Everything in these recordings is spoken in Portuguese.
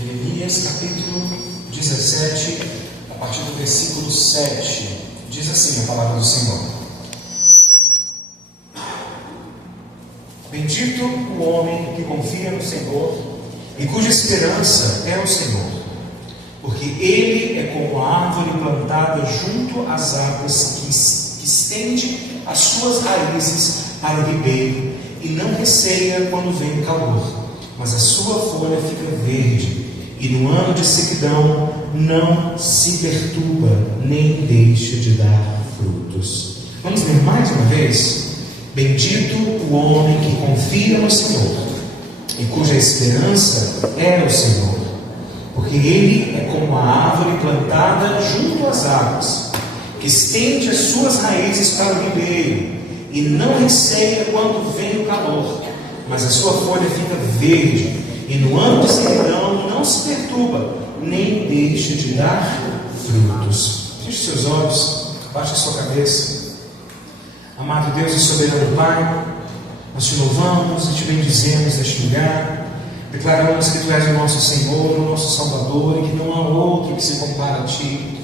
Jeremias capítulo 17, a partir do versículo 7, diz assim a palavra do Senhor: Bendito o homem que confia no Senhor e cuja esperança é o Senhor, porque ele é como a árvore plantada junto às águas que estende as suas raízes para o ribeiro e não receia quando vem o calor, mas a sua folha fica verde, e no ano de sequidão não se perturba, nem deixa de dar frutos. Vamos ler mais uma vez? Bendito o homem que confia no Senhor e cuja esperança é o Senhor, porque ele é como a árvore plantada junto às águas, que estende as suas raízes para o ribeiro e não receia quando vem o calor, mas a sua folha fica verde, e no ano de sequidão não se perturba, nem deixa de dar frutos. Feche seus olhos, baixe a sua cabeça. Amado Deus e soberano Pai, nós te louvamos e te bendizemos neste lugar. Declaramos que Tu és o nosso Senhor, o nosso Salvador, e que não há outro que se compara a Ti.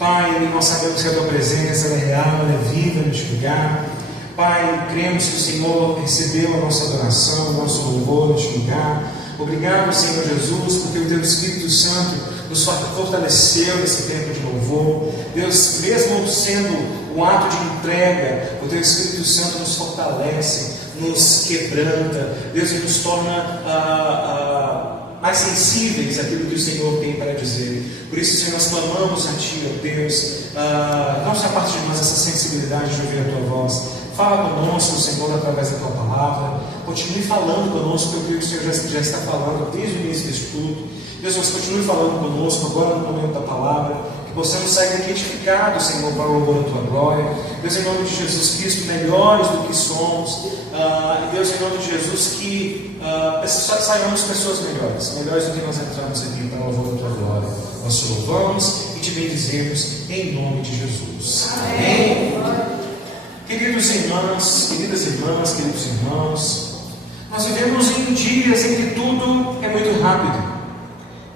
Pai, nós sabemos que a Tua presença é real, ela é viva neste lugar. Pai, cremos que o Senhor recebeu a nossa adoração, o nosso louvor neste lugar. Obrigado, Senhor Jesus, porque o Teu Espírito Santo nos fortaleceu nesse tempo de louvor. Deus, mesmo sendo um ato de entrega, o Teu Espírito Santo nos fortalece, nos quebranta. Deus, e nos torna mais sensíveis àquilo que o Senhor tem para dizer. Por isso, Senhor, nós clamamos a Ti, ó Deus, não se aparte de nós essa sensibilidade de ouvir a Tua voz. Fala conosco, Senhor, através da Tua palavra. Continue falando conosco, porque eu creio que o Senhor já está falando desde o início deste culto. Deus, mas continue falando conosco agora no momento da palavra, que possamos sair identificados, Senhor, para o louvor da Tua glória. Deus, em nome de Jesus Cristo, melhores do que somos. E Deus, em nome de Jesus, que saiamos pessoas melhores do que nós entramos aqui para o louvor da Tua glória. Nós te louvamos e te bendizemos em nome de Jesus. Amém. Queridos irmãos, queridas irmãs, queridos irmãos, nós vivemos em dias em que tudo é muito rápido.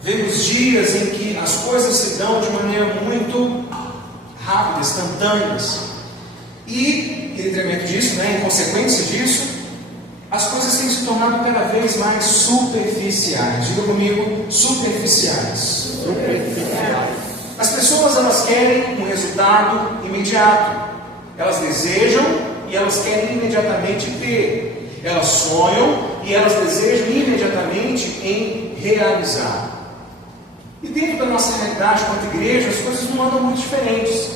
Vivemos dias em que as coisas se dão de maneira muito rápida, instantâneas. E, em detrimento disso, em consequência disso, as coisas têm se tornado cada vez mais superficiais. Diga comigo, superficiais. As pessoas, elas querem um resultado imediato. Elas desejam e elas querem imediatamente ter. Elas sonham e elas desejam imediatamente em realizar. E dentro da nossa realidade, quanto igreja, as coisas não andam muito diferentes.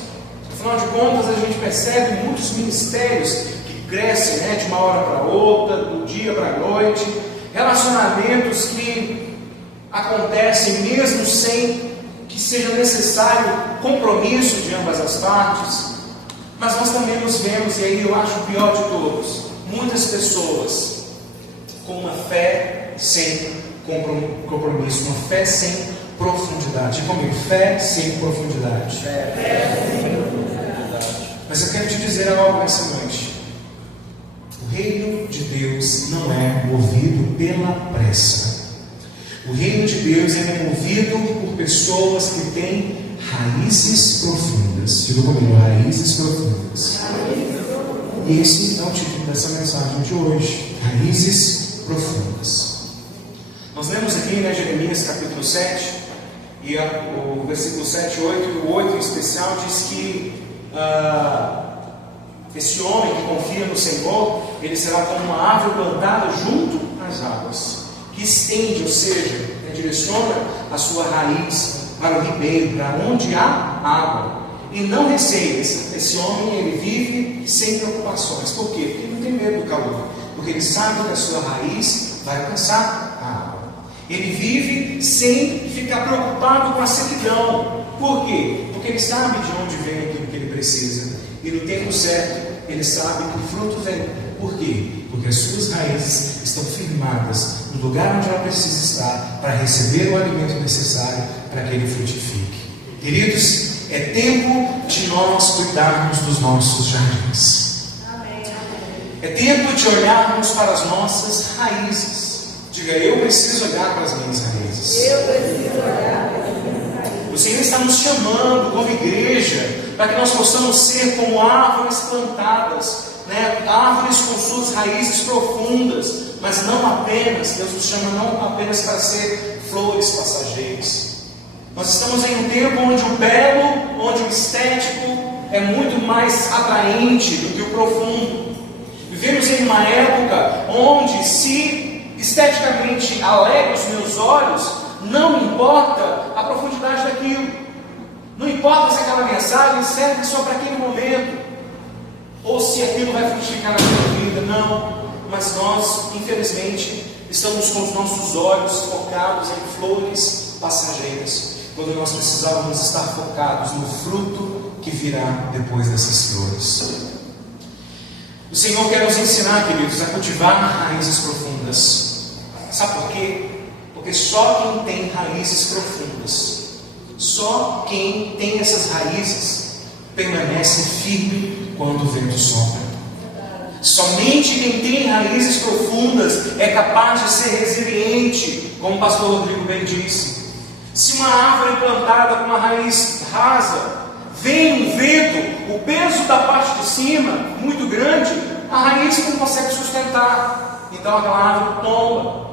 Afinal de contas, a gente percebe muitos ministérios que crescem de uma hora para outra, do dia para a noite, relacionamentos que acontecem mesmo sem que seja necessário compromisso de ambas as partes. Mas nós também nos vemos, e aí eu acho o pior de todos, muitas pessoas com uma fé sem compromisso, uma fé sem profundidade. Diga comigo, fé sem profundidade. Mas eu quero te dizer algo nessa noite. O reino de Deus não é movido pela pressa. O reino de Deus é movido por pessoas que têm raízes profundas. Diga comigo, raízes profundas. Esse é o título dessa mensagem de hoje. Raízes profundas. Nós lemos aqui, Jeremias capítulo 7, e o versículo 7, 8 e o 8 em especial diz que esse homem que confia no Senhor, ele será como uma árvore plantada junto às águas, que estende, ou seja, direciona a sua raiz para o ribeiro, para onde há água, e não receia. Esse homem, ele vive sem preocupações. Por quê? Porque ele não tem medo do calor, porque ele sabe que a sua raiz vai alcançar a água. Ele vive sem ficar preocupado com a sequidão. Por quê? Porque ele sabe de onde vem aquilo que ele precisa, e no tempo certo ele sabe que o fruto vem. Por quê? Porque as suas raízes estão firmadas no lugar onde ela precisa estar para receber o alimento necessário para que ele frutifique. Queridos, é tempo de nós cuidarmos dos nossos jardins. É tempo de olharmos para as nossas raízes. Diga, eu preciso olhar para as minhas raízes. Eu preciso olhar para as minhas raízes. O Senhor está nos chamando como igreja para que nós possamos ser como árvores plantadas, né? Árvores com suas raízes profundas, mas não apenas, Deus nos chama não apenas para ser flores passageiras. Nós estamos em um tempo onde o belo, onde o estético é muito mais atraente do que o profundo. Vivemos em uma época onde, se esteticamente alegra os meus olhos, não importa a profundidade daquilo, não importa se aquela mensagem serve só para aquele momento, ou se aquilo vai frutificar na minha vida, não. Mas nós, infelizmente, estamos com os nossos olhos focados em flores passageiras, quando nós precisávamos estar focados no fruto que virá depois dessas flores. O Senhor quer nos ensinar, queridos, a cultivar raízes profundas. Sabe por quê? Porque só quem tem raízes profundas, só quem tem essas raízes, permanece firme quando o vento sopra. Somente quem tem raízes profundas é capaz de ser resiliente, como o pastor Rodrigo bem disse. Se uma árvore plantada com uma raiz rasa, vem um vento, o peso da parte de cima, muito grande, a raiz não consegue sustentar, então aquela árvore tomba.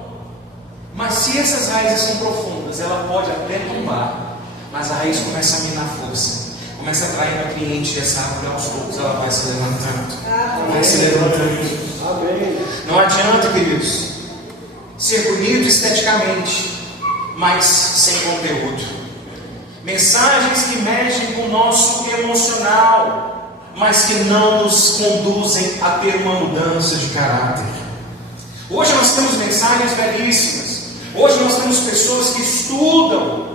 Mas se essas raízes são profundas, ela pode até tombar, mas a raiz começa a minar força, começa a atrair nutrientes, e essa árvore aos poucos ela vai se levantando, vai se levantando. Não adianta, queridos, ser bonito esteticamente, mas sem conteúdo. Mensagens que mexem com o nosso emocional, mas que não nos conduzem a ter uma mudança de caráter. Hoje nós temos mensagens belíssimas. Hoje nós temos pessoas que estudam,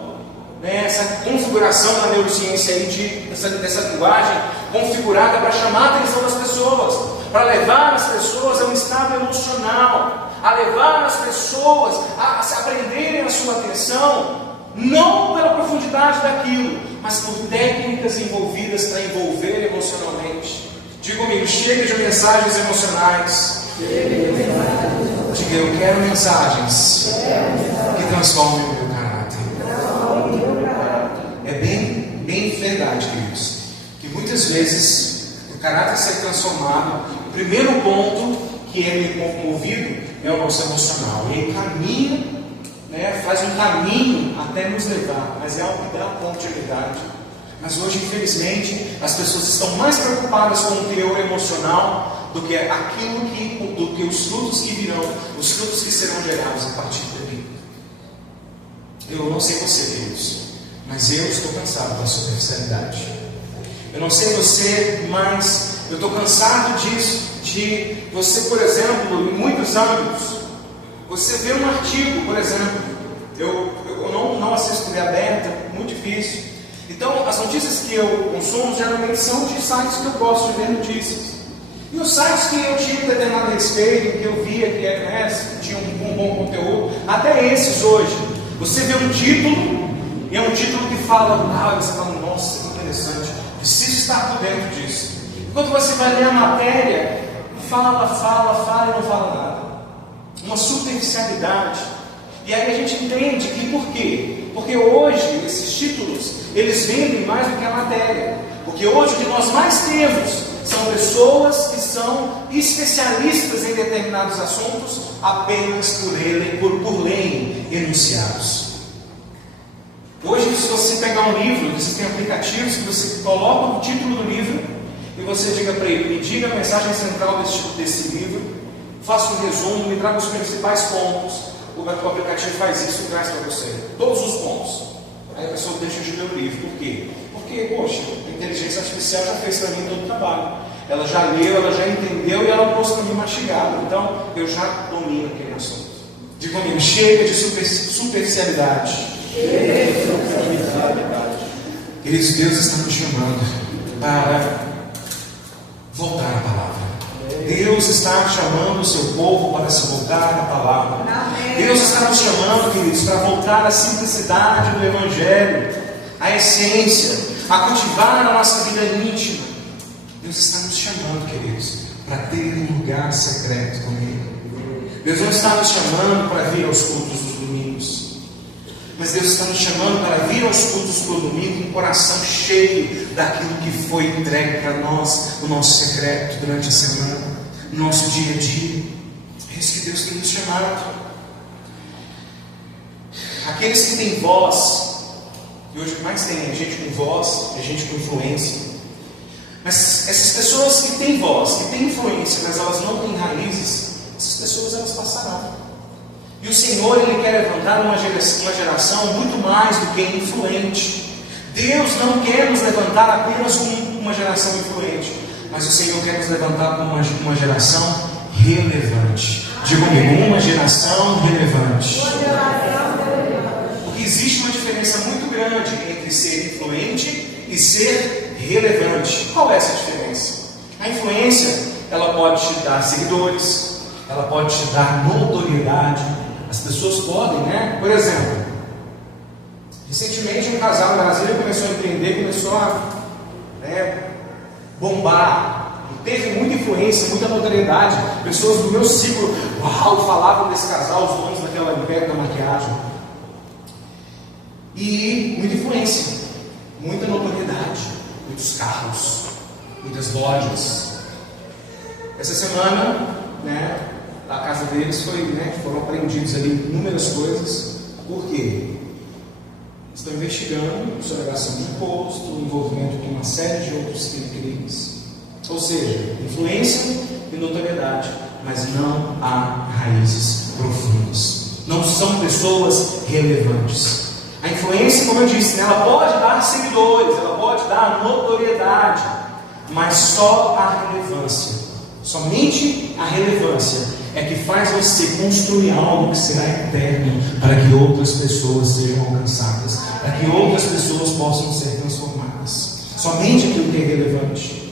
né, essa configuração da neurociência aí, dessa linguagem configurada para chamar a atenção das pessoas, para levar as pessoas a um estado emocional, a levar as pessoas a aprenderem a sua atenção, não pela profundidade daquilo, mas por técnicas envolvidas para envolver emocionalmente. Diga comigo, chega de mensagens emocionais. Diga, eu quero mensagens que transformem o meu caráter. É bem verdade, queridos, que muitas vezes o caráter ser transformado, o primeiro ponto que é movido é o nosso emocional. E ele caminha, né, faz um caminho até nos levar, mas é algo que dá continuidade. Mas hoje, infelizmente, as pessoas estão mais preocupadas com o teor emocional do que os frutos que virão, os frutos que serão gerados a partir dali. Eu não sei você, queridos, mas eu estou cansado da superficialidade. Eu não sei você, mas eu estou cansado disso, de você, por exemplo, em muitos âmbitos, você vê um artigo, por exemplo, eu não assisto TV aberta, muito difícil. Então, as notícias que eu consumo geralmente são de sites que eu gosto de ver notícias. E os sites que eu tinha um determinado respeito, que eu via que tinham um bom conteúdo, até esses hoje, você vê um título, e é um título que fala, você fala, nossa, que interessante, preciso estar por dentro disso. Quando você vai ler a matéria, fala e não fala nada. Uma superficialidade. E aí a gente entende que por quê? Porque hoje esses títulos, eles vendem mais do que a matéria. Porque hoje o que nós mais temos são pessoas que são especialistas em determinados assuntos apenas por lerem enunciados. Hoje, se você pegar um livro, você tem aplicativos que você coloca o título do livro e você diga para ele, me diga a mensagem central desse livro, faça um resumo, me traga os principais pontos. O aplicativo faz isso e traz para você todos os pontos. Aí a pessoa deixa de ler o livro. Por quê? Porque, poxa, a inteligência artificial já fez para mim todo o trabalho. Ela já leu, ela já entendeu e ela trouxe para mim mastigado. Então, eu já domino aquele assunto. Diga comigo, chega de superficialidade. Queridos, Deus está nos chamando para voltar à palavra. Deus está chamando o seu povo para se voltar à palavra. Deus está nos chamando, queridos, para voltar à simplicidade do Evangelho, à essência, a cultivar a nossa vida íntima. Deus está nos chamando, queridos, para ter um lugar secreto com Ele. Deus não está nos chamando para vir aos cultos dos domingos, mas Deus está nos chamando para vir aos cultos do domingo com o coração cheio daquilo que foi entregue para nós, o nosso secreto durante a semana, no nosso dia a dia. É isso que Deus tem nos chamado. Aqueles que têm voz, e hoje mais tem gente com voz, é gente com influência, mas essas pessoas que têm voz, que têm influência, mas elas não têm raízes, essas pessoas elas passarão. E o Senhor, Ele quer levantar uma geração muito mais do que influente. Deus não quer nos levantar apenas como uma geração influente, mas o Senhor quer nos levantar como uma geração relevante. Diga comigo, uma geração relevante. Porque existe uma diferença muito grande entre ser influente e ser relevante. Qual é essa diferença? A influência, ela pode te dar seguidores, ela pode te dar notoriedade. As pessoas podem, né? Por exemplo, recentemente um casal na Brasília começou a empreender, começou a bombar. Teve muita influência, muita notoriedade. Pessoas do meu ciclo, falavam desse casal, os donos daquela império da maquiagem. E muita influência, muita notoriedade, muitos carros, muitas lojas. Essa semana, a casa deles foram apreendidos ali inúmeras coisas. Por quê? Estão investigando sonegação de imposto, envolvimento com uma série de outros crimes. Ou seja, influência e notoriedade, mas não há raízes profundas. Não são pessoas relevantes. A influência, como eu disse, ela pode dar seguidores, ela pode dar notoriedade, mas só a relevância, somente a relevância é que faz você construir algo que será eterno, para que outras pessoas sejam alcançadas, para que outras pessoas possam ser transformadas. Somente aquilo que é relevante.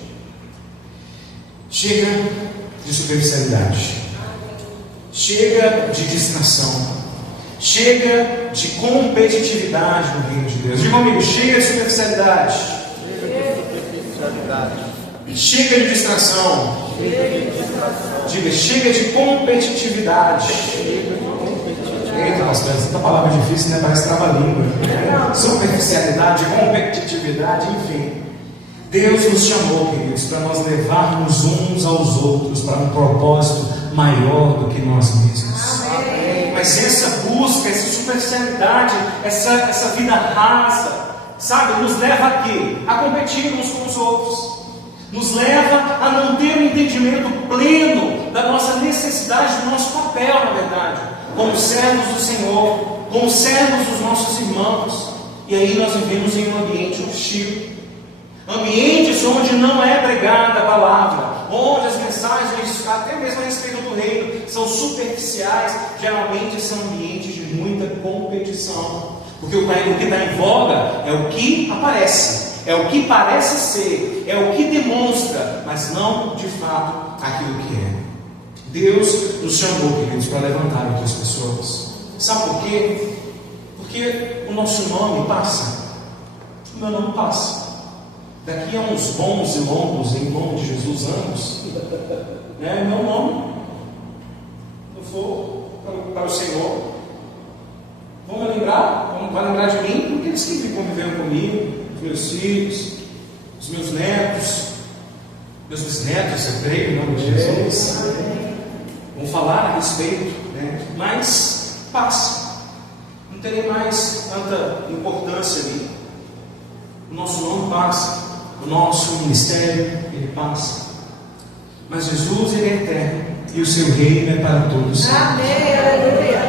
Chega de superficialidade, chega de distração, chega de competitividade no reino de Deus. Diga comigo, chega de superficialidade, chega de distração, diga, chega de competitividade. Eita, pastor, essa palavra difícil, né? Parece trava-língua. Superficialidade, competitividade, enfim. Deus nos chamou, queridos, para nós levarmos uns aos outros para um propósito maior do que nós mesmos. Amém. Mas essa busca, essa superficialidade, essa vida rasa, sabe, nos leva a quê? A competir uns com os outros. Nos leva a não ter um entendimento pleno da nossa necessidade, do nosso papel, na verdade, como servos do Senhor, como servos dos nossos irmãos. E aí nós vivemos em um ambiente hostil. Ambientes onde não é pregada a palavra, onde as mensagens, até mesmo a respeito do reino, são superficiais. Geralmente são ambientes de muita competição, porque o que está em voga é o que aparece, é o que parece ser, é o que demonstra, mas não de fato aquilo que é. Deus nos chamou, queridos, para levantar outras pessoas. Sabe por quê? Porque o nosso nome passa, o meu nome passa. Daqui a uns bons e longos, em nome de Jesus, anos, meu nome, eu for para o Senhor, vão me lembrar, vai lembrar de mim, porque eles que conviveram comigo, os meus filhos, os meus netos, meus bisnetos, eu creio, em nome de Jesus, vão falar a respeito, mas passa, não terei mais tanta importância ali. O nosso nome passa, o nosso ministério, ele passa, mas Jesus, ele é eterno, e o seu reino é para todos. Amém, aleluia.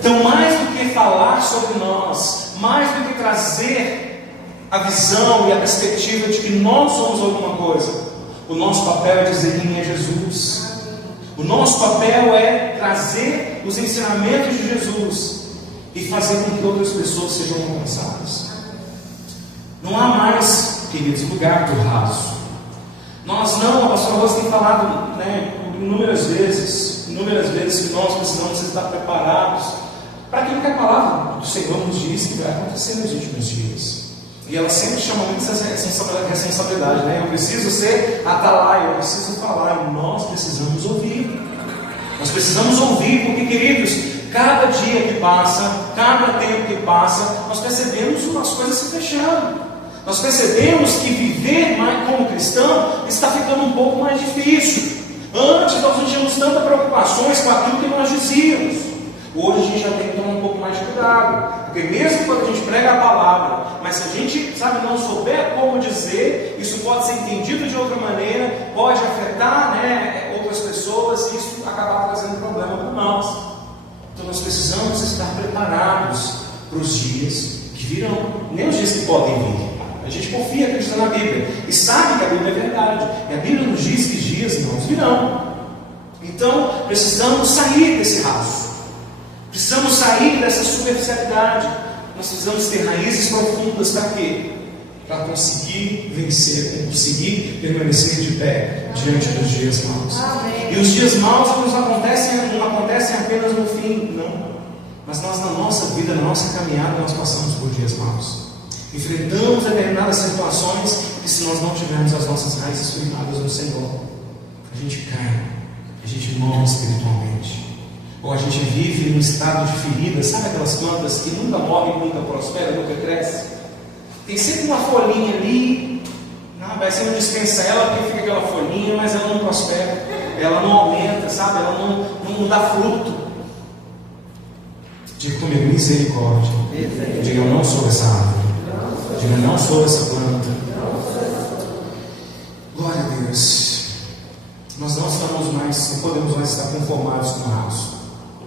Então, mais do que falar sobre nós, mais do que trazer a visão e a perspectiva de que nós somos alguma coisa, o nosso papel é dizer quem é Jesus. O nosso papel é trazer os ensinamentos de Jesus e fazer com que outras pessoas sejam alcançadas. Não há mais, queridos, lugar do raso. A pastora Rosa tem falado inúmeras vezes que nós precisamos estar preparados para aquilo que a palavra do Senhor nos diz que vai acontecer nos últimos dias. E ela sempre chama muito essa responsabilidade, Eu preciso ser atalaia, eu preciso falar, e nós precisamos ouvir. Nós precisamos ouvir, porque, queridos, cada dia que passa, cada tempo que passa, nós percebemos as coisas se fechando. Nós percebemos que viver mais como cristão está ficando um pouco mais difícil. Antes nós não tínhamos tantas preocupações com aquilo que nós dizíamos. Hoje a gente já tem que tomar um pouco mais de cuidado, porque mesmo quando a gente prega a palavra, mas se a gente, não souber como dizer, isso pode ser entendido de outra maneira, pode afetar, outras pessoas, e isso acaba trazendo problema para nós. Então nós precisamos estar preparados para os dias que virão, nem os dias que podem vir. A gente confia, acredita na Bíblia e sabe que a Bíblia é verdade, e a Bíblia nos diz que dias não virão. Então precisamos sair desse raso. Precisamos sair dessa superficialidade. Nós precisamos ter raízes profundas para quê? Para conseguir vencer, conseguir permanecer de pé diante dos dias maus. Amém. E os dias maus não acontecem apenas no fim, não. Mas nós, na nossa vida, na nossa caminhada, nós passamos por dias maus. Enfrentamos determinadas situações que, se nós não tivermos as nossas raízes firmadas no Senhor, a gente cai, a gente morre espiritualmente. Ou a gente vive num estado de ferida. Sabe aquelas plantas que nunca morrem, nunca prosperam, nunca crescem? Tem sempre uma folhinha ali, vai ser uma dispensa ela, porque fica aquela folhinha, mas ela não prospera, ela não aumenta, ela não dá fruto. Diga comigo, misericórdia. Diga, eu não sou essa árvore. Diga, eu não sou essa planta. Glória a Deus. Nós não podemos mais estar conformados com o raso.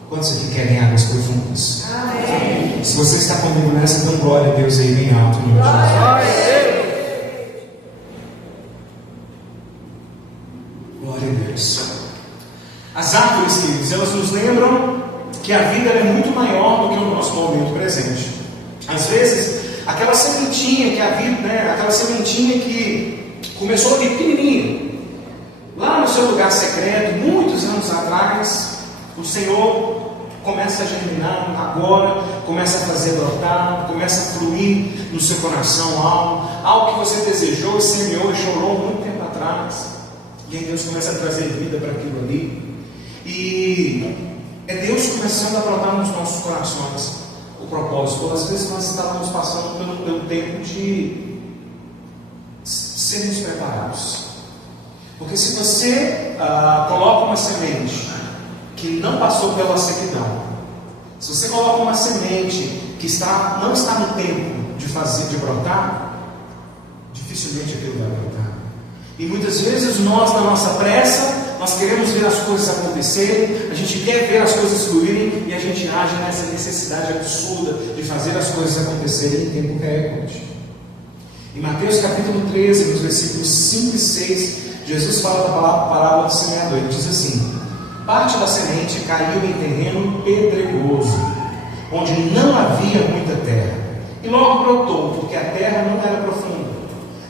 Quantos aqui querem águas profundas? Amém. Se você está comigo nessa, então glória a Deus aí bem alto no nome de Jesus. Glória a Deus. As árvores, queridos, elas nos lembram que a vida é muito maior do que o nosso momento presente. Às vezes, aquela sementinha que a vida, aquela sementinha que começou pequenininha, lá no seu lugar secreto, muitos anos atrás, o Senhor começa a germinar agora, começa a fazer brotar, começa a fluir no seu coração algo que você desejou, semeou e chorou muito tempo atrás. E aí Deus começa a trazer vida para aquilo ali. E é Deus começando a brotar nos nossos corações o propósito. Às vezes nós estávamos passando pelo tempo de sermos preparados. Porque se você coloca uma semente que não passou pela sequidão, se você coloca uma semente que não está no tempo de brotar, dificilmente aquilo vai brotar. E muitas vezes nós, na nossa pressa, nós queremos ver as coisas acontecerem, a gente quer ver as coisas fluírem e a gente age nessa necessidade absurda de fazer as coisas acontecerem em tempo recorde. Em Mateus capítulo 13, nos versículos 5 e 6, Jesus fala da parábola do semeador. Ele diz assim: parte da semente caiu em terreno pedregoso, onde não havia muita terra, e logo brotou, porque a terra não era profunda.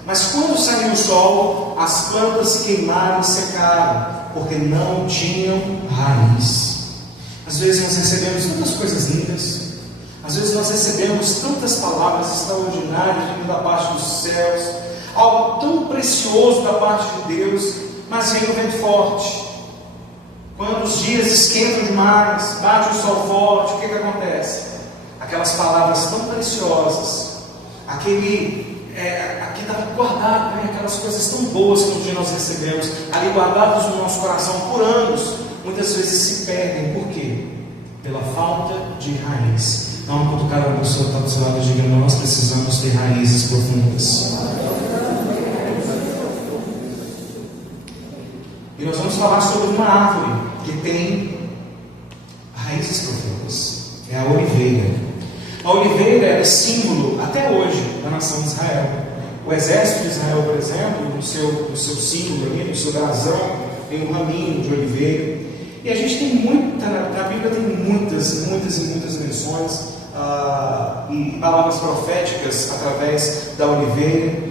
Mas quando saiu o sol, as plantas se queimaram e secaram, porque não tinham raiz. Às vezes nós recebemos tantas coisas lindas, às vezes nós recebemos tantas palavras extraordinárias vindo da parte dos céus, algo tão precioso da parte de Deus, mas vem o vento forte. Quando os dias esquentam demais, bate o sol forte, o que acontece? Aquelas palavras tão preciosas, aqui está guardado, aquelas coisas tão boas que um dia nós recebemos, ali guardadas no nosso coração por anos, muitas vezes se perdem. Por quê? Pela falta de raiz. Dá uma cutucada na pessoa que está do seu lado e diga: nós precisamos ter raízes profundas. E nós vamos falar sobre uma árvore que tem raízes profundas. É a oliveira. A oliveira é símbolo, até hoje, da nação de Israel. O exército de Israel, por exemplo, no seu símbolo ali, no seu brasão, tem um raminho de oliveira. E a gente tem na Bíblia tem muitas menções e palavras proféticas através da oliveira.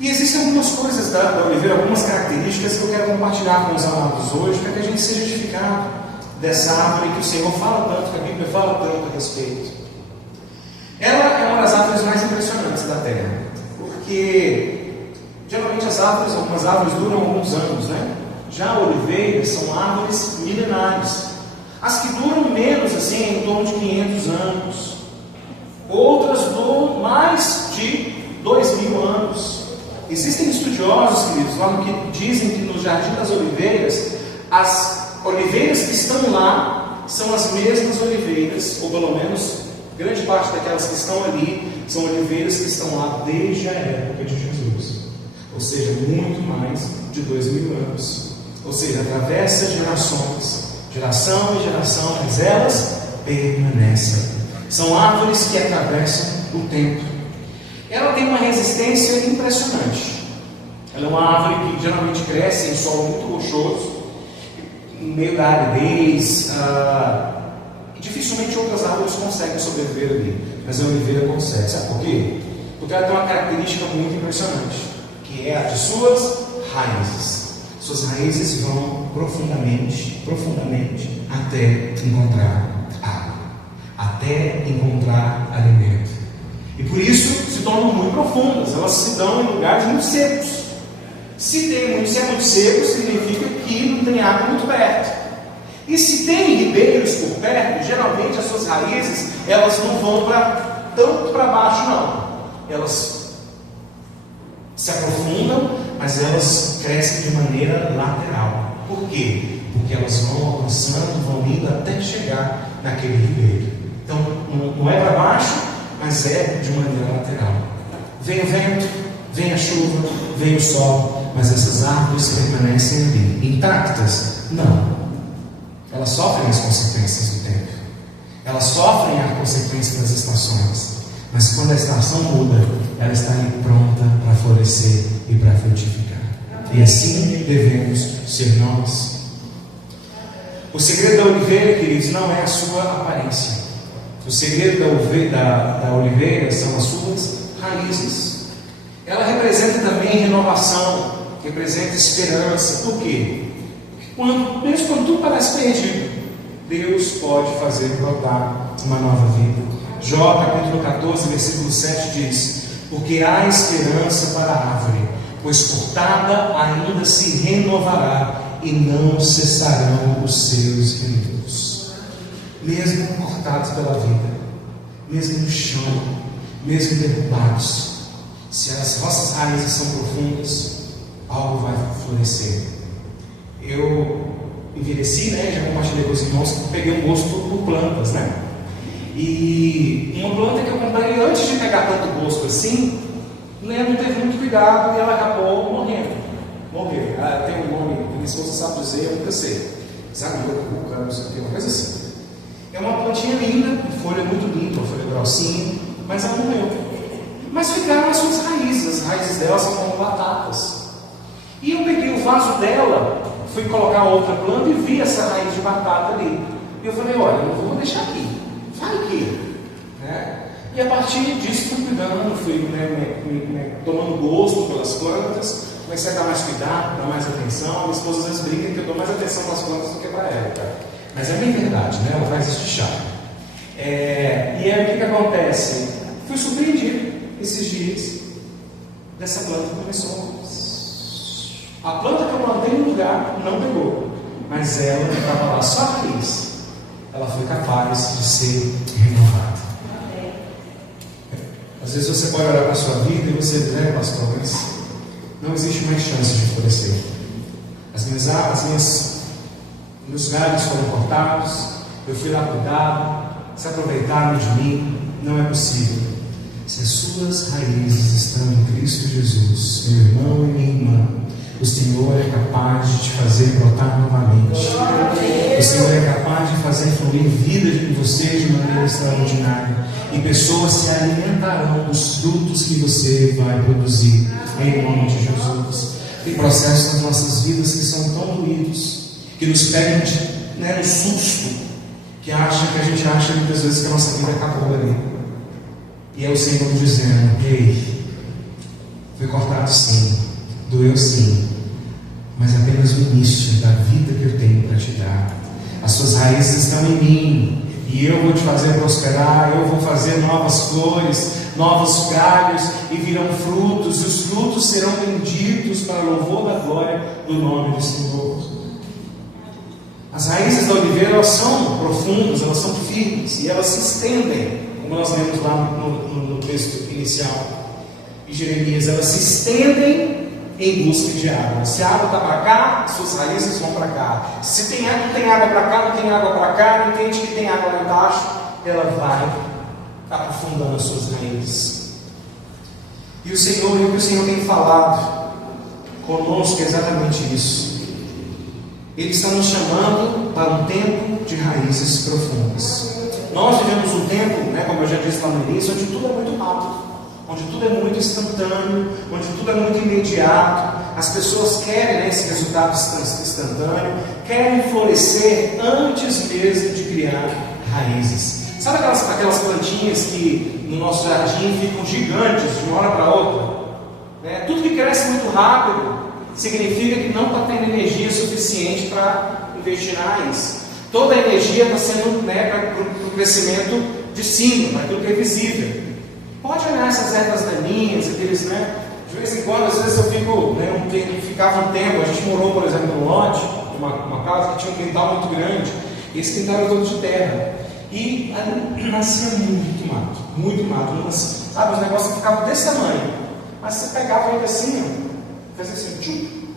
E existem algumas coisas da oliveira, algumas características que eu quero compartilhar com os amados hoje, para que a gente seja edificado dessa árvore que o Senhor fala tanto, que a Bíblia fala tanto a respeito. Ela é uma das árvores mais impressionantes da terra, porque geralmente algumas árvores duram alguns anos, Já oliveiras são árvores milenares. As que duram menos, assim, em torno de 500 anos. Outras duram mais de 2000 anos. Existem estudiosos, queridos, lá no que dizem que no Jardim das Oliveiras, as oliveiras que estão lá são as mesmas oliveiras, ou pelo menos grande parte daquelas que estão ali são oliveiras que estão lá desde a época de Jesus. Ou seja, muito mais de 2000 anos. Ou seja, atravessa gerações, geração e geração, mas elas permanecem. São árvores que atravessam o tempo. Ela tem uma resistência impressionante. Ela é uma árvore que geralmente cresce em solo muito rochoso, no meio da aridez, e dificilmente outras árvores conseguem sobreviver ali, mas a oliveira consegue. Sabe por quê? Porque ela tem uma característica muito impressionante, que é a de suas raízes. Suas raízes vão profundamente, profundamente, até encontrar água, até encontrar alimento. E por isso se tornam muito profundas, elas se dão em lugares muito secos. Se é muito seco, significa que não tem água muito perto. E se tem ribeiros por perto, geralmente as suas raízes, elas não vão tanto para baixo não. Elas se aprofundam, mas elas crescem de maneira lateral. Por quê? Porque elas vão alcançando, vão indo até chegar naquele ribeiro. Então não é para baixo, mas é de maneira lateral. Vem o vento, vem a chuva, vem o sol, mas essas árvores permanecem ali. Intactas? Não. Elas sofrem as consequências do tempo. Elas sofrem a consequência das estações. Mas quando a estação muda, ela está ali pronta para florescer e para frutificar. E assim devemos ser nós. O segredo da oliveira, queridos, não é a sua aparência. O segredo da oliveira são as suas raízes. Ela representa também renovação, representa esperança. Por quê? Mesmo quando tudo parece perdido, Deus pode fazer brotar uma nova vida. Jó capítulo 14, versículo 7 diz: porque há esperança para a árvore, pois cortada ainda se renovará, e não cessarão os seus renoos. Mesmo cortados pela vida, mesmo no chão, mesmo derrubados, se as vossas raízes são profundas, algo vai florescer. Eu envelheci, já compartilhei com os irmãos, peguei um gosto por plantas, E uma planta que eu comprei antes de pegar tanto gosto assim, não teve muito cuidado e ela acabou morrendo. Morreu. Ela tem um nome que minha esposa sabe dizer, eu nunca sei. Zaguiocuca, não sei o que, uma coisa assim. É uma plantinha linda, folha muito linda, uma folha grossinha, mas ela morreu. Mas ficaram as suas raízes, as raízes dela são como batatas. E eu peguei o vaso dela, fui colocar outra planta e vi essa raiz de batata ali. E eu falei, olha, eu não vou deixar aqui, vai que. E a partir disso fui cuidando, fui tomando gosto pelas plantas, comecei a dar mais cuidado, dar mais atenção. A minha esposa às vezes brinca que eu dou mais atenção para as plantas do que para ela, Mas é bem verdade, ela faz isso de chá. E aí o que acontece? Fui surpreendido esses dias dessa planta que começou. A planta que eu plantei no lugar não pegou, mas ela estava lá só a raiz. Ela foi capaz de ser renovada. Às vezes você pode olhar para a sua vida e você diz, pastor, mas não existe mais chance de florescer. Meus galhos foram cortados, eu fui lapidado, se aproveitaram de mim, não é possível. Se as suas raízes estão em Cristo Jesus, meu irmão e minha irmã, o Senhor é capaz de te fazer brotar novamente. O Senhor é capaz de fazer fluir vida em você de maneira extraordinária. E pessoas se alimentarão dos frutos que você vai produzir, em nome de Jesus. Tem processos nas nossas vidas que são tão doídos, que nos pegam no susto, que a gente acha muitas vezes que a nossa vida acabou ali. E é o Senhor dizendo, ei, foi cortado sim, doeu sim, mas apenas o início da vida que eu tenho para te dar. As suas raízes estão em mim, e eu vou te fazer prosperar, eu vou fazer novas flores, novos galhos e virão frutos, e os frutos serão benditos para louvor da glória do nome do Senhor. As raízes da oliveira, elas são profundas, elas são firmes e elas se estendem, como nós lemos lá no texto inicial de Jeremias. Elas se estendem em busca de água. Se a água está para cá, suas raízes vão para cá. Se tem água, não tem água para cá, não tem água para cá, não entende que tem água lá embaixo, ela vai aprofundando as suas raízes. E o que o Senhor tem falado conosco é exatamente isso. Ele está nos chamando para um tempo de raízes profundas. Nós vivemos um tempo, como eu já disse lá no início, onde tudo é muito rápido, onde tudo é muito instantâneo, onde tudo é muito imediato. As pessoas querem esse resultado instantâneo, querem florescer antes mesmo de criar raízes. Sabe aquelas plantinhas que no nosso jardim ficam gigantes de uma hora para outra? Tudo que cresce muito rápido significa que não está tendo energia suficiente para investir na raiz. Toda a energia está sendo para o crescimento de cima, para aquilo que é visível. Pode olhar essas ervas daninhas, aqueles, de vez em quando, às vezes eu ficava um tempo, a gente morou, por exemplo, num lote, uma casa que tinha um quintal muito grande, e esse quintal era todo de terra. E ali nascia muito mato, sabe, os negócios ficavam desse tamanho, mas você pegava ele assim, fazia assim,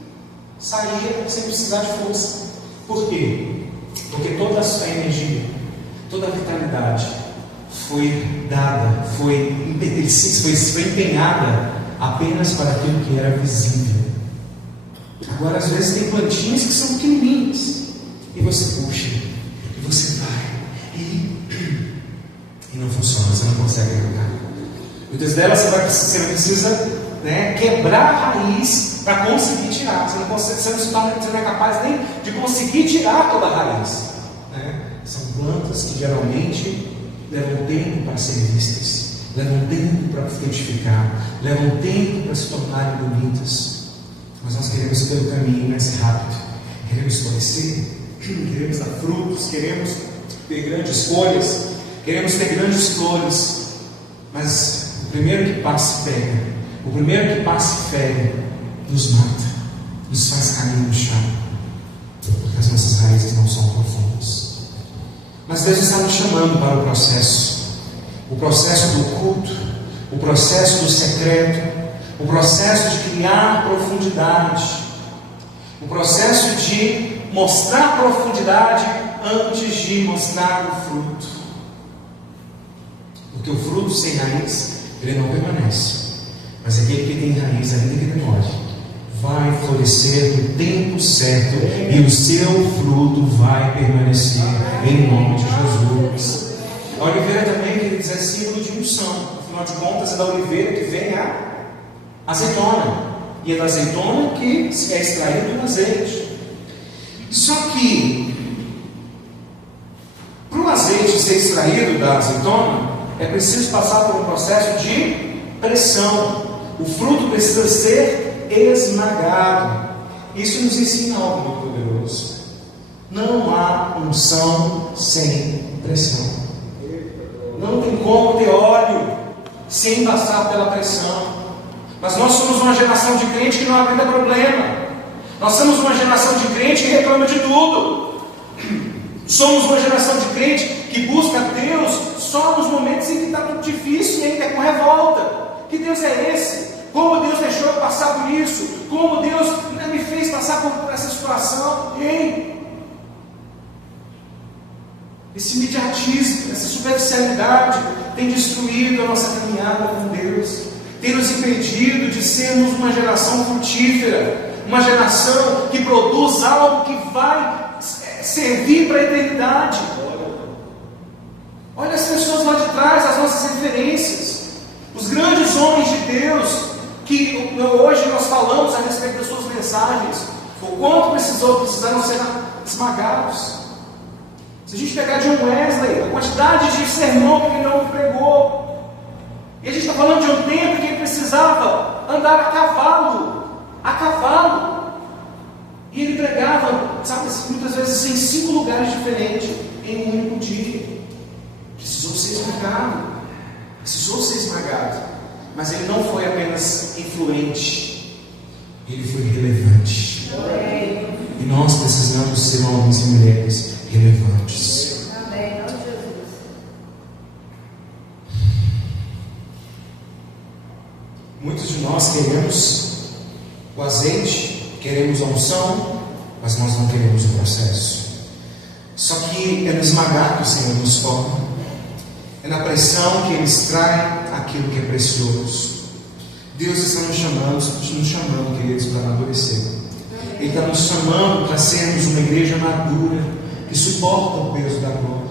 saía sem precisar de força. Por quê? Porque toda a energia, toda a vitalidade foi dada, foi empenhada apenas para aquilo que era visível. Agora, às vezes, tem plantinhas que são pequenininhas, e você puxa, e você vai, e não funciona, você não consegue arrancar. Muitas delas você precisa quebrar a raiz para conseguir tirar. Você não é capaz nem de conseguir tirar toda a raiz. São plantas que geralmente levam tempo para serem vistas, levam tempo para frutificar, levam tempo para se tornarem bonitas. Mas nós queremos ir pelo caminho mais rápido, queremos florescer, queremos dar frutos, queremos ter grandes folhas, queremos ter grandes flores. Mas o primeiro que passa pega, o primeiro que passa e fere, nos mata, nos faz cair no chão, porque as nossas raízes não são profundas. Mas Deus está nos chamando para o processo do culto, o processo do secreto, o processo de criar profundidade, o processo de mostrar profundidade antes de mostrar o fruto. Porque o fruto sem raiz, ele não permanece. Mas aquele que tem raiz, ainda que demore, vai florescer no tempo certo, e o seu fruto vai permanecer em nome de Jesus. A oliveira também, queridos, é símbolo de unção. Afinal de contas, é da oliveira que vem a azeitona, e é da azeitona que é extraído o azeite. Só que para o azeite ser extraído da azeitona, é preciso passar por um processo de pressão. O fruto precisa ser esmagado. Isso nos ensina algo muito poderoso. Não há unção sem pressão. Não tem como ter óleo sem passar pela pressão. Mas nós somos uma geração de crente que não aguenta problema. Nós somos uma geração de crente que reclama de tudo. Somos uma geração de crente que busca Deus só nos momentos em que está tudo difícil e ainda é com revolta. Que Deus é esse? Como Deus deixou eu passar por isso? Como Deus me fez passar por essa situação? Esse imediatismo, essa superficialidade tem destruído a nossa caminhada com Deus, tem nos impedido de sermos uma geração frutífera, uma geração que produz algo que vai servir para a eternidade. Olha as pessoas lá de trás, as nossas referências, os grandes homens de Deus, que hoje nós falamos a respeito das suas mensagens, o quanto precisaram ser esmagados. Se a gente pegar John Wesley, a quantidade de sermão que ele não pregou, e a gente está falando de um tempo que ele precisava andar a cavalo, e ele pregava, sabe, muitas vezes em 5 lugares diferentes, em um único dia. Precisou ser esmagado. precisou ser esmagado, mas ele não foi apenas influente, ele foi relevante. E nós precisamos ser homens e mulheres relevantes. Amém. Não, Jesus. Muitos de nós queremos o azeite, queremos a unção, mas nós não queremos o processo. Só que é no esmagar que o Senhor nos forma, é na pressão que Ele extrai aquilo que é precioso. Deus está nos chamando, queridos, para amadurecer. Ele está nos chamando para sermos uma igreja madura, que suporta o peso da glória,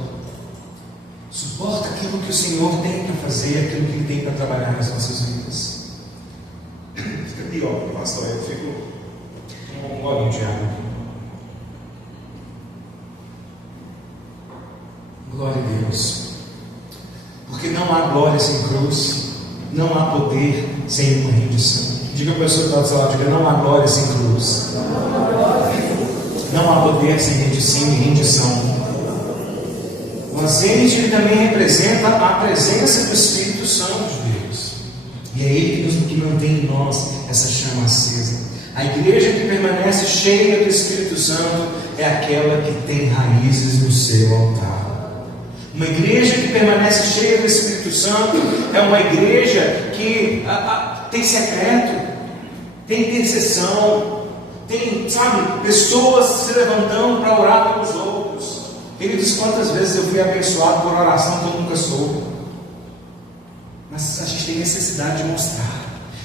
suporta aquilo que o Senhor tem para fazer, aquilo que Ele tem para trabalhar nas nossas vidas. Fica pior, pastor, eu fico com um golinho de água. Glória a Deus. Porque não há glória sem cruz, não há poder sem uma rendição. Diga para a pessoa que está do seu lado, diga, não há glória sem cruz, não há poder sem rendição. O azeite ele também representa a presença do Espírito Santo de Deus, e é Ele que mantém em nós essa chama acesa. A igreja que permanece cheia do Espírito Santo é aquela que tem raízes no seu altar. Uma igreja que permanece cheia do Espírito Santo é uma igreja que tem secreto, tem intercessão, tem, pessoas se levantando para orar pelos outros. Ele diz quantas vezes eu fui abençoado por oração que eu nunca soube. Mas a gente tem necessidade de mostrar.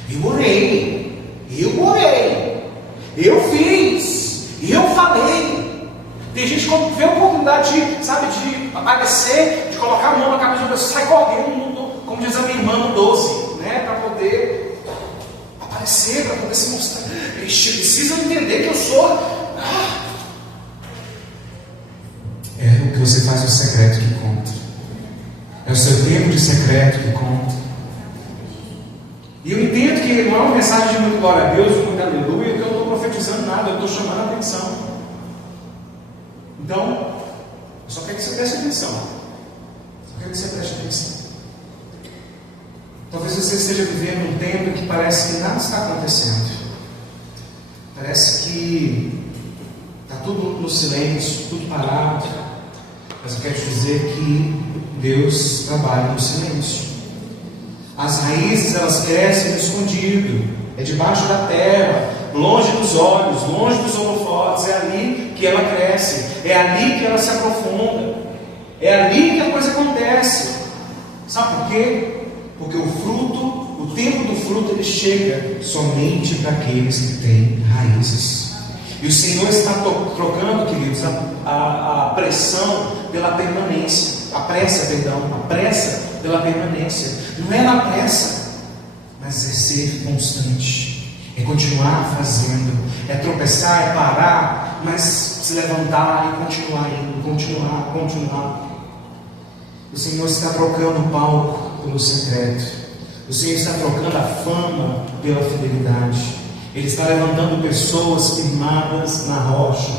Eu orei, eu fiz, eu falei. Tem gente que vê a oportunidade de aparecer, de colocar a mão na cabeça da pessoa, sai correndo, como diz a minha irmã no 12, para poder aparecer, para poder se mostrar. Eles precisam entender que eu sou. É o que você faz no secreto que conta. É o seu tempo de secreto que conta. E eu entendo que não é uma mensagem de muito glória a Deus, de muito aleluia, que eu não estou profetizando nada, eu estou chamando a atenção. Então, eu só quero que você preste atenção. Talvez você esteja vivendo um tempo em que parece que nada está acontecendo. Parece que está tudo no silêncio, tudo parado. Mas eu quero te dizer que Deus trabalha no silêncio. As raízes, elas crescem no escondido, é debaixo da terra, longe dos olhos, longe dos holofotes. É ali que ela cresce, é ali que ela se aprofunda, é ali que a coisa acontece. Sabe por quê? Porque o tempo do fruto, ele chega somente para aqueles que têm raízes. E o Senhor está trocando, queridos, a pressão pela permanência, a pressa pela permanência. Não é na pressa, mas é ser constante, é continuar fazendo, é tropeçar, é parar, mas se levantar e continuar indo, continuar. O Senhor está trocando o palco pelo secreto. O Senhor está trocando a fama pela fidelidade. Ele está levantando pessoas firmadas na rocha,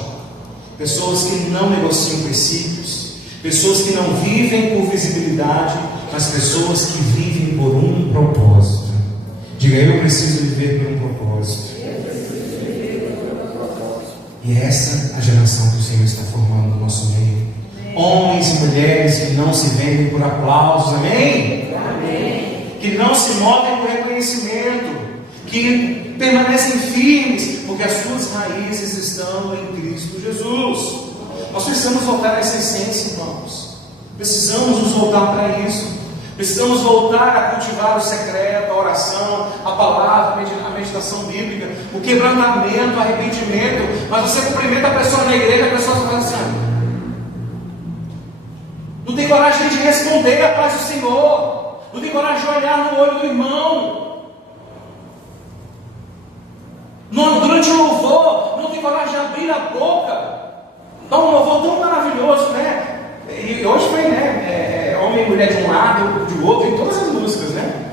pessoas que não negociam princípios, pessoas que não vivem por visibilidade, mas pessoas que vivem por um propósito. Diga, eu preciso viver por um propósito. E é essa a geração que o Senhor está formando no nosso meio. Homens e mulheres que não se vendem por aplausos, amém? Amém. Que não se movem por reconhecimento, que permanecem firmes, porque as suas raízes estão em Cristo Jesus. Nós precisamos voltar a essa essência, irmãos. Precisamos nos voltar para isso. Precisamos voltar a cultivar o secreto, a oração, a palavra, a meditação bíblica, o quebrantamento, o arrependimento. Mas você cumprimenta a pessoa na igreja, a pessoa só faz assim. Não tem coragem de responder a paz do Senhor. Não tem coragem de olhar no olho do irmão. Durante o louvor, não tem coragem de abrir a boca. Dá um louvor tão maravilhoso, né? E hoje foi, homem e mulher de um lado, de outro, em todas as músicas, né?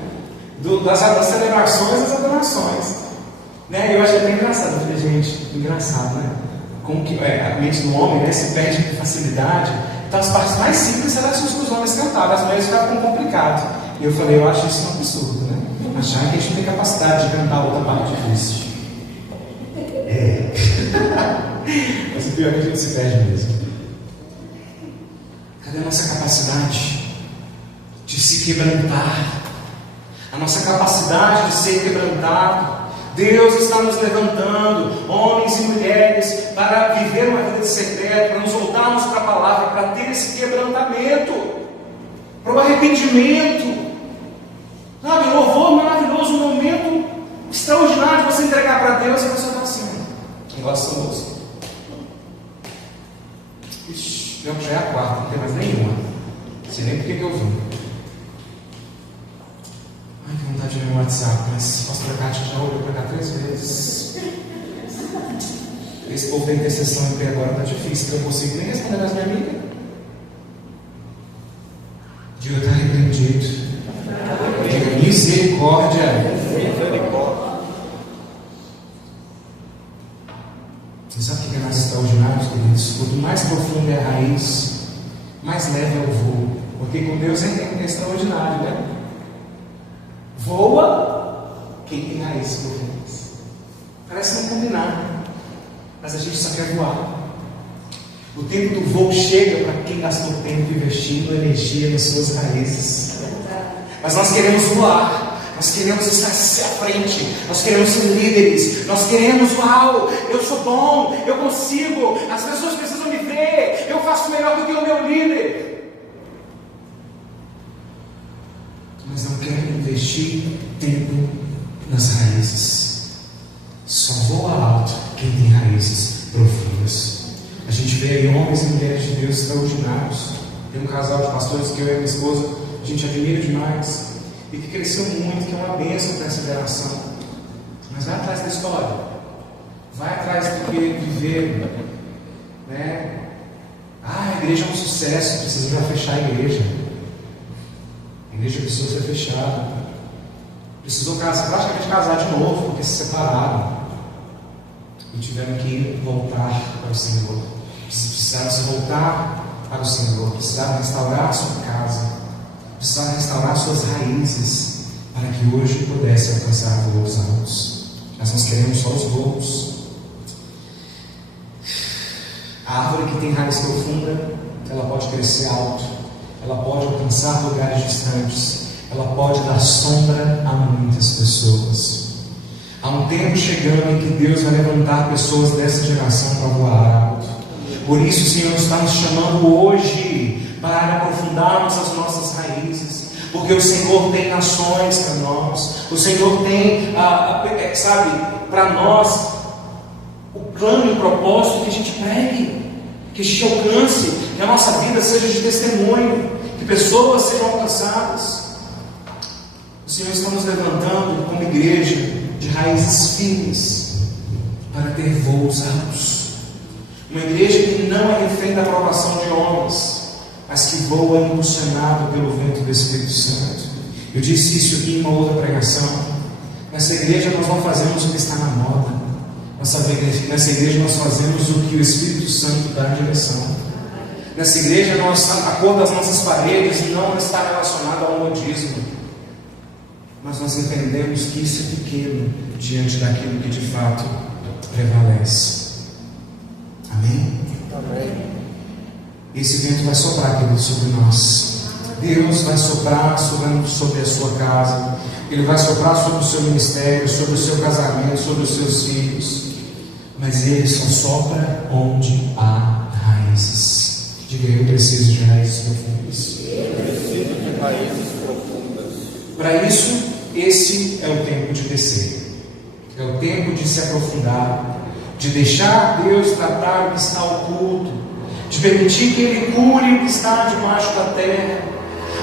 Das celebrações e das adorações. Né? Eu acho até engraçado, eu falei, gente, engraçado, né? Como que a mente do homem, se perde com facilidade. Então as partes mais simples serão as que os homens cantavam. sabe, as mulheres ficam complicado. E eu falei, eu acho isso um absurdo, né? Achar que a gente não tem capacidade de cantar outra parte disso. Mas o pior é que a gente se perde mesmo. Cadê a nossa capacidade de se quebrantar? A nossa capacidade de ser quebrantado. Deus está nos levantando, homens e mulheres, para viver uma vida de secreto, para nos voltarmos para a palavra, para ter esse quebrantamento, para o arrependimento. Sabe, um louvor maravilhoso, um momento extraordinário de você entregar para Deus e você está assim, igual essa música. Ixi, já é a quarta, não tem mais nenhuma. Não sei nem por que eu vim. Ai, que vontade de ver no WhatsApp, mas a pastora Kátia já olhou para cá 3 vezes. Esse povo da intercessão em pé agora está difícil, que eu não consigo nem responder mais minha amiga. Diga, está repreendido. Diga, misericórdia. Você sabe o que é mais extraordinário, queridos? Quanto mais profunda é a raiz, mais leve é o voo. Porque com Deus é extraordinário, né? Voa quem tem raízes profundas. Parece não combinar, mas a gente só quer voar. O tempo do voo chega para quem gastou tempo investindo energia nas suas raízes. Mas nós queremos voar, nós queremos estar à frente, nós queremos ser líderes, nós queremos, uau, eu sou bom, eu consigo, as pessoas precisam me ver, eu faço melhor do que o meu líder. Mas não quero investir tempo nas raízes. Só voa alto quem tem raízes profundas. A gente vê aí homens e mulheres de Deus extraordinários. Tem um casal de pastores que eu e minha esposa a gente admira demais e que cresceu muito, que é uma bênção para essa geração. Mas vai atrás da história, vai atrás do que viver, né? A igreja é um sucesso, precisa já fechar a igreja. A igreja precisou ser fechada, precisou praticamente casar de novo, porque se separaram e tiveram que voltar para o Senhor. Precisaram se voltar para o Senhor, precisaram restaurar a sua casa, precisaram restaurar suas raízes, para que hoje pudesse alcançar voos altos. Mas nós queremos só os voos. A árvore que tem raiz profunda, ela pode crescer alto, ela pode alcançar lugares distantes, ela pode dar sombra a muitas pessoas. Há um tempo chegando em que Deus vai levantar pessoas dessa geração para voar alto. Por isso o Senhor está nos chamando hoje para aprofundarmos as nossas raízes, porque o Senhor tem nações para nós, o Senhor tem, para nós o plano e o propósito que a gente pregue, que a gente alcance, que a nossa vida seja de testemunho, que pessoas sejam alcançadas. O Senhor está nos levantando como igreja de raízes firmes para ter voos altos. Uma igreja que não é refém da aprovação de homens, mas que voa impulsionado pelo vento do Espírito Santo. Eu disse isso aqui em uma outra pregação. Nessa igreja nós não fazemos o que está na moda. Nessa igreja nós fazemos o que o Espírito Santo dá a direção. Nessa igreja a cor das nossas paredes não está relacionada ao modismo, mas nós entendemos que isso é pequeno diante daquilo que de fato prevalece. Amém? Amém. Esse vento vai soprar, querido, sobre nós. Deus vai soprar sobre a sua casa. Ele vai soprar sobre o seu ministério, sobre o seu casamento, sobre os seus filhos. Mas Ele só sopra onde há raízes. Diga, eu preciso de raízes profundas. Eu preciso de raízes profundas. Para isso, esse é o tempo de descer. É o tempo de se aprofundar, de deixar Deus tratar o que está oculto, de permitir que Ele cure o que está debaixo da terra,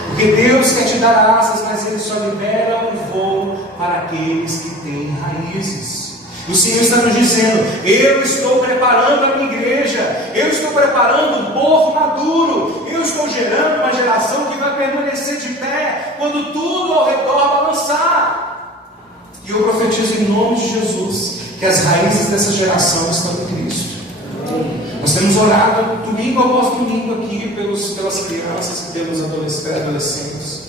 porque Deus quer te dar asas, mas Ele só libera o voo para aqueles que têm raízes. O Senhor está nos dizendo: eu estou preparando a minha igreja, eu estou preparando um povo maduro, eu estou gerando uma geração que vai permanecer de pé quando tudo ao redor balançar. E eu profetizo em nome de Jesus que as raízes dessa geração estão em Cristo. Nós temos orado domingo após domingo aqui pelas crianças e pelos adolescentes.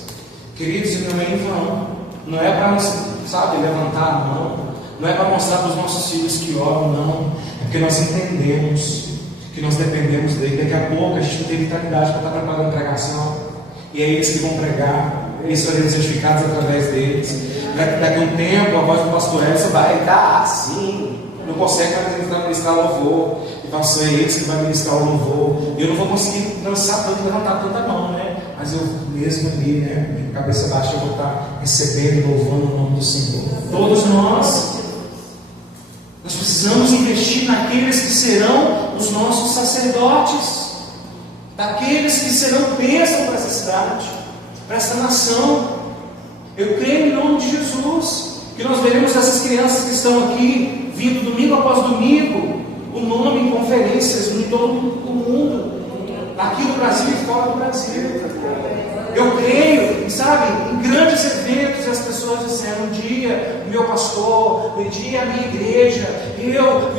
Queridos, e não é em vão. Não é para, levantar a mão. Não é para mostrar para os nossos filhos que oram, não. É porque nós entendemos que nós dependemos dele. Daqui a pouco a gente não tem vitalidade para estar preparando pregação. E é eles que vão pregar. Eles serão certificados através deles. Daqui a um tempo a voz do pastor Edson vai estar assim. Não consegue mais ministrar louvor. E vai ser eles que vai ministrar o louvor. Eu não vou conseguir dançar tanto, levantar tanta mão, né? Mas eu mesmo ali, né? De cabeça baixa, eu vou estar recebendo e louvando o nome do Senhor. Todos nós precisamos investir naqueles que serão os nossos sacerdotes, daqueles que serão bênção para essa cidade, para essa nação. Eu creio em nome de Jesus que nós veremos essas crianças que estão aqui, vindo domingo após domingo, o nome em conferências em todo o mundo, aqui no Brasil e fora do Brasil. Eu creio, em grandes eventos, e as pessoas disseram: um dia o meu pastor, um dia a minha igreja, eu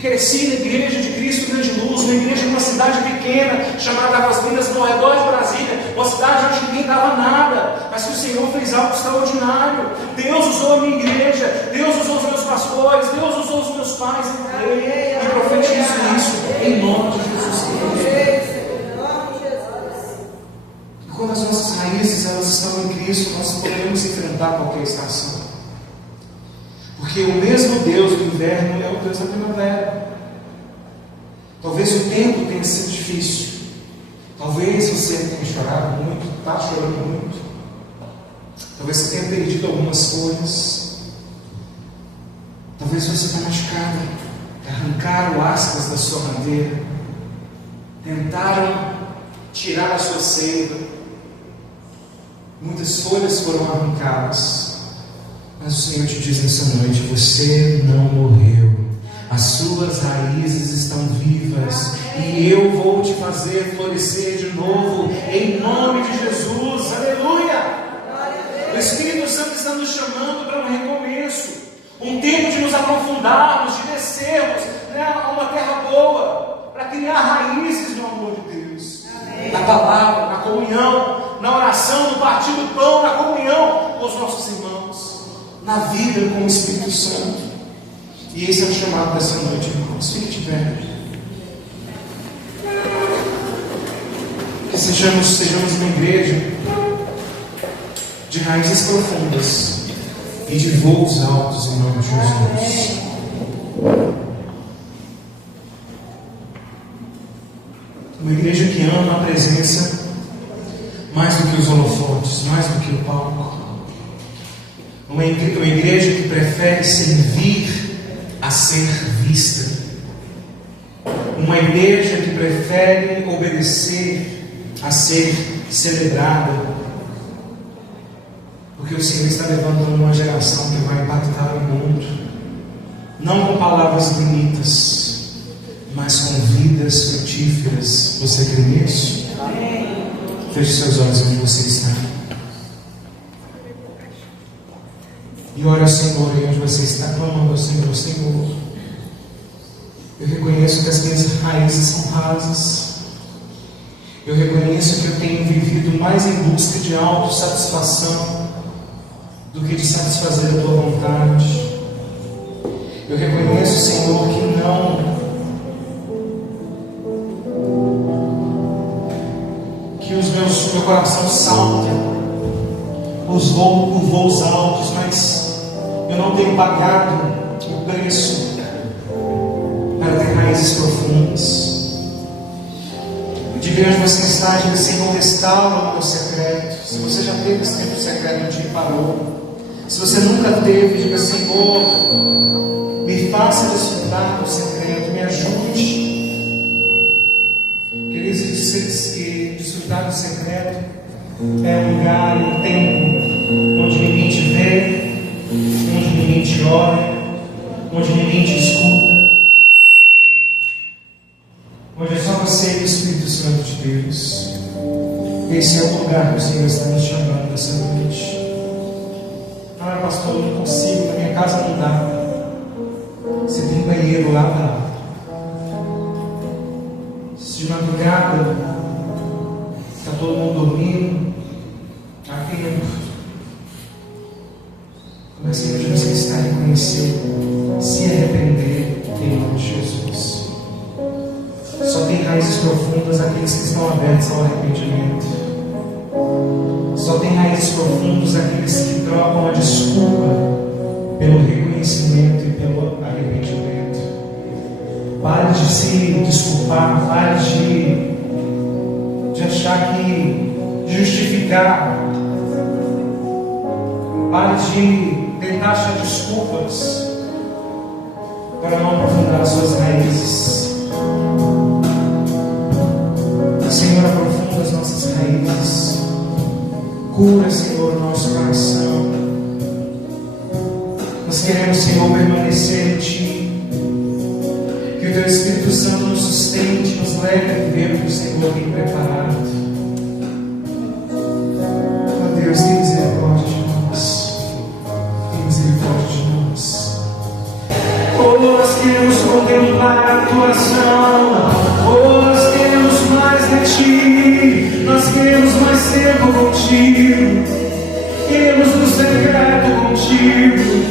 cresci na igreja de Cristo Grande Luz, uma igreja de uma cidade pequena, chamada Águas Lindas, no redor de Brasília, uma cidade onde ninguém dava nada, mas que o Senhor fez algo extraordinário. Deus usou a minha igreja, Deus usou os meus pastores, Deus usou os meus pais, e profetizo isso em nome de Jesus Cristo. Quando as nossas raízes elas estão em Cristo, nós podemos enfrentar qualquer estação. Porque o mesmo Deus do inverno é o Deus da primavera. Talvez o tempo tenha sido difícil. Talvez você tenha chorado muito, está chorando muito. Talvez você tenha perdido algumas coisas. Talvez você está machucado. Arrancaram aspas da sua bandeira. Tentaram tirar a sua seiva. Muitas folhas foram arrancadas, mas o Senhor te diz nessa noite: você não morreu, as suas raízes estão vivas, e eu vou te fazer florescer de novo, em nome de Jesus. Aleluia! O Espírito Santo está nos chamando para um recomeço, um tempo de nos aprofundarmos, de descermos, a uma terra boa, para criar raízes no amor de Deus, na palavra, na comunhão, na oração, no partir do pão, na comunhão com os nossos irmãos, na vida com o Espírito Santo. E esse é o chamado dessa noite, irmãos. Fique de pé. Que sejamos uma igreja de raízes profundas e de voos altos em nome de Jesus. Uma igreja que ama a presença mais do que os holofotes, mais do que o palco. Uma igreja que prefere servir a ser vista. Uma igreja que prefere obedecer a ser celebrada. Porque o Senhor está levantando uma geração que vai impactar o mundo, não com palavras bonitas, mas com vidas frutíferas. Você crê nisso? Amém. Feche seus olhos onde você está. E ore ao Senhor aí onde você está, clamando ao Senhor: Senhor, eu reconheço que as minhas raízes são rasas. Eu reconheço que eu tenho vivido mais em busca de autossatisfação do que de satisfazer a tua vontade. Eu reconheço, Senhor, que meu coração salta os voos altos, mas eu não tenho pagado o preço para ter raízes profundas. De ver onde você está, diga: Senhor, restaura o meu secreto. Se você já teve esse tempo secreto, um dia e parou. Se você nunca teve, diga: Senhor, me faça desfrutar do secreto, me ajude. Queridos, que desfrutar do secreto é um lugar, um tempo onde ninguém te vê, onde ninguém te olha, onde ninguém te escuta, onde é só você e o Espírito Santo de Deus. Esse é o lugar que o Senhor está nos chamando nessa noite. Ah, pastor, eu não consigo, na minha casa não dá. Você tem banheiro lá, dá. domínio, há tempo. Comece onde você está a reconhecer, se arrepender em nome de Jesus. Só tem raízes profundas aqueles que estão abertos ao arrependimento. Só tem raízes profundas aqueles que trocam a desculpa pelo reconhecimento e pelo arrependimento. Pare de se desculpar, pare de achar que justificar, pare de tentar achar desculpas para não aprofundar as suas raízes. Senhor, aprofunda as nossas raízes. Cura, Senhor, o nosso coração. Nós queremos, Senhor, permanecer em Ti. Que o Teu Espírito Santo nos sustente, nos leve a viver o que o Senhor tem preparado. Ó Deus, tem misericórdia de nós. Tem misericórdia de nós. Oh, nós queremos contemplar a Tua ação. Oh, nós queremos mais de Ti. Nós queremos mais tempo contigo. Queremos nos ser grato contigo.